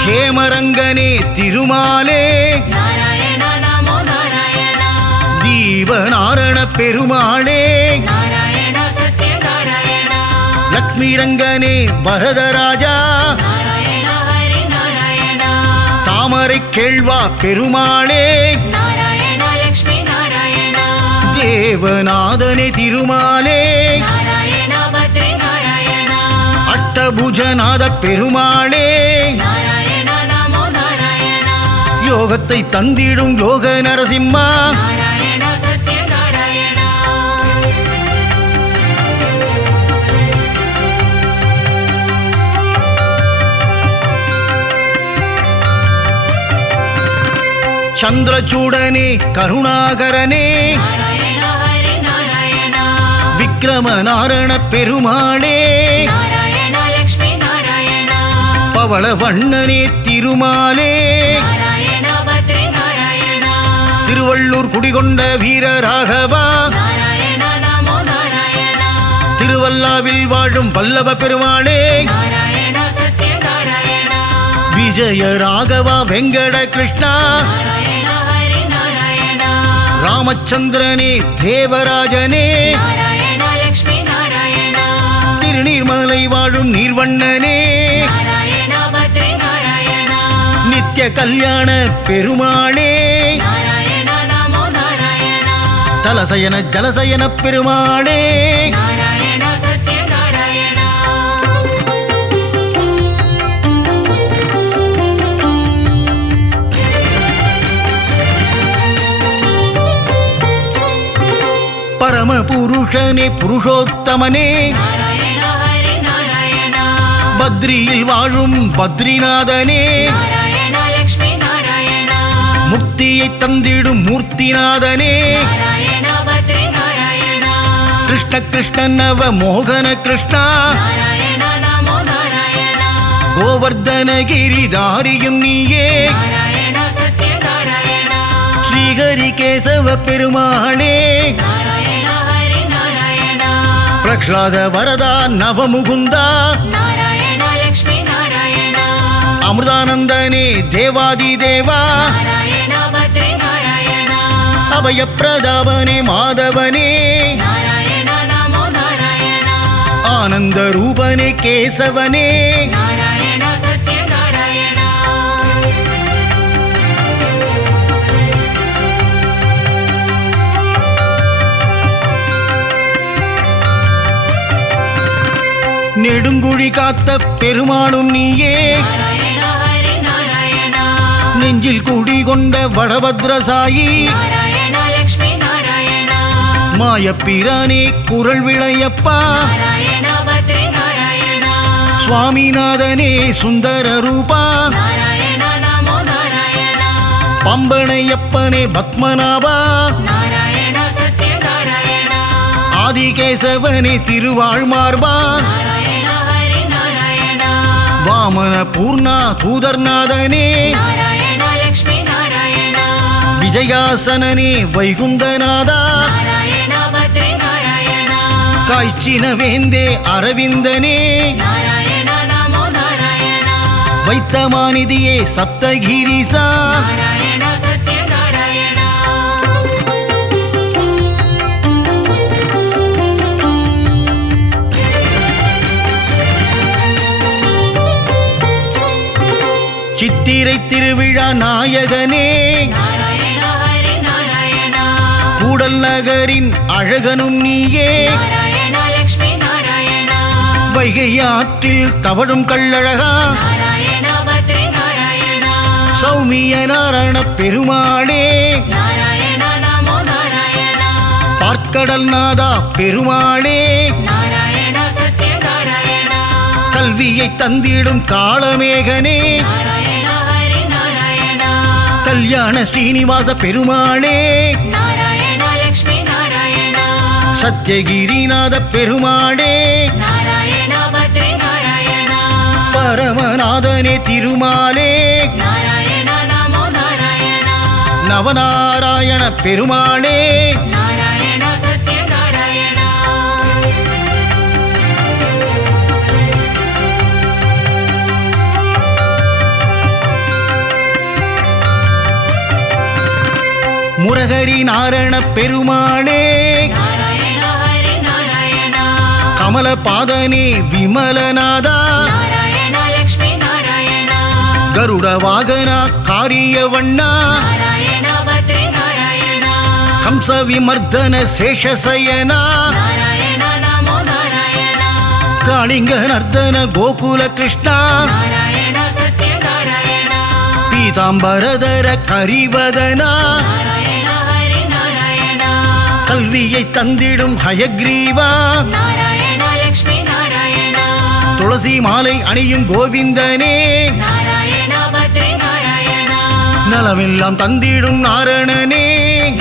ஹேமரங்கனே திருமாலே நாராயண நமோ நாராயண தீவநாரண பெருமாளே நாராயண சத்ய நாராயண லக்ஷ்மி ரங்கனே வரதராஜா நாராயண ஹரி நாராயண தாமரை கேள்வா பெருமாளே நாராயண லக்ஷ்மி நாராயண தேவநாதனே திருமாலே நாராயண பத்ரி நாராயண அஷ்டபுஜநாத பெருமாளே நாராயண நமோ நாராயண யோகத்தை தந்திடும் யோக நரசிம்மா நாராயணா சத்ய நாராயணா சந்திரசூடனே கருணாகரனே நாராயணா ஹரி நாராயணா விக்ரம நாரண பெருமாளே நாராயணா லக்ஷ்மி நாராயணா பவள வண்ணனே திருமாலே நாராயணா பத்ரி நாராயணா திருவள்ளூர் குடிகொண்ட வீரராகவா நாராயணா நமோ நாராயணா திருவல்லாவில் வாழும் வல்லப பெருமாளே நாராயணா சத்ய நாராயணா விஜய ராகவா வெங்கட கிருஷ்ணா நாராயணா ஹரி நாராயணா ராமச்சந்திரனே தேவராஜனே நாராயணா லக்ஷ்மி நாராயணா திருநீர்மலை வாழும் நீர்வண்ணனே நாராயணா பத்ரி நாராயணா நித்ய கல்யாண பெருமாளே நாராயணா நமோ நாராயணா தலசயன ஜலசயன பெருமாளே நாராயணா சத்ய நாராயணா பரம புருஷனே புருஷோத்தமனே நாராயணா ஹரி நாராயணா பத்ரியில் வாழும் பத்ரிநாதனே நாராயணா லக்ஷ்மி நாராயணா முக்தியை தந்திடும் மூர்த்திநாதனே நாராயணா பத்ரி நாராயணா கிருஷ்ண கிருஷ்ண நவ மோகன கிருஷ்ணா நாராயணா நமோ நாராயணா கோவர்தனகிரிதாரியும் நீயே நாராயணா சத்ய நாராயணா ஸ்ரீஹரி கேசவ பெருமாளே நாராயணா ஹரி நாராயணா பிரஹ்லாத வரதா நவமுகுந்தா நாராயணா லக்ஷ்மி நாராயணா அமிர்தானந்தனே தேவாதி தேவா நாராயணா பத்ரி நாராயணா அபயப்பிரதாபனே மாதவனே நாராயணா நமோ நாராயணா ஆனந்த ரூபனே கேசவனே நாராயணா சத்ய நாராயணா நெடுங்குழி காத்த பெருமாளும் நீயே நாராயணா ஹரி நாராயணா நெஞ்சில் குடிகொண்ட வடபத்ரசாயி நாராயணா லக்ஷ்மி நாராயணா மாயப்பிரானே குரல் விளையப்பா நாராயணா பத்ரி நாராயணா சுவாமிநாதனே சுந்தர ரூபா நாராயணா நமோ நாராயணா பம்பனையப்பனே பத்மநாபா நாராயணா சத்ய நாராயணா ஆதிகேசவனே திருவாழ்மார்பா நாராயணா ஹரி நாராயணா வாமன பூர்ணா தூதர்நாதனே நாராயணா லக்ஷ்மி நாராயணா விஜயாசனனே வைகுந்தநாதா நாராயணா பத்ரி நாராயணா காய்ச்சின வேந்தே அரவிந்தனே நாராயணா நமோ நாராயணா வைத்தமாநிதியே சப்தகிரிசா நாராயணா சத்ய நாராயணா சித்திரை திருவிழா நாயகனே நாராயணா ஹரி நாராயணா கூடல் நகரின் அழகனும் நீயே நாராயணா லக்ஷ்மி நாராயணா வைகை ஆற்றில் தவழும் கள்ளழகா நாராயணா பத்ரி நாராயணா சௌமிய நாராயண பெருமாளே நாராயணா நமோ நாராயணா பார்க்கடல் நாதா பெருமாளே நாராயணா சத்ய நாராயணா கல்வியை தந்திடும் காளமேகனே நாராயணா ஹரி நாராயணா கல்யாண ஸ்ரீனிவாச பெருமாளே நாராயணா லக்ஷ்மி நாராயணா சத்யகிரிநாத பெருமாளே நாராயணா பத்ரி நாராயணா பரமநாதனே திருமாலே நாராயணா நமோ நாராயணா நவநாராயண பெருமாளே நாராயணா சத்ய நாராயணா முரகரி நாராயண பெருமாளே நாராயணா ஹரி நாராயணா கமலபாதனே விமலநாதா நாராயணா லக்ஷ்மி நாராயணா கருட வாகனா காரியவண்ணா நாராயணா பத்ரி நாராயணா கம்ச விமர்தன சேஷசயனா நாராயணா நமோ நாராயணா காளிங்க நர்தன கோகுல கிருஷ்ணா நாராயணா சத்ய நாராயணா பீதாம்பரதர கரிவதனா நாராயண ஹரி நாராயண கல்வியை தந்திடும் ஹயக்ரீவா நாராயண லக்ஷ்மி நாராயண துளசி மாலை அணியும் கோவிந்தனே நாராயண பத்ரி நாராயண நலமெல்லாம் தந்திடும் நாரணனே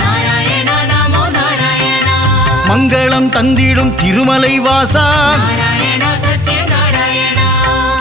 நாராயண நமோ நாராயண மங்களம் தந்திடும் திருமலை வாசா நாராயண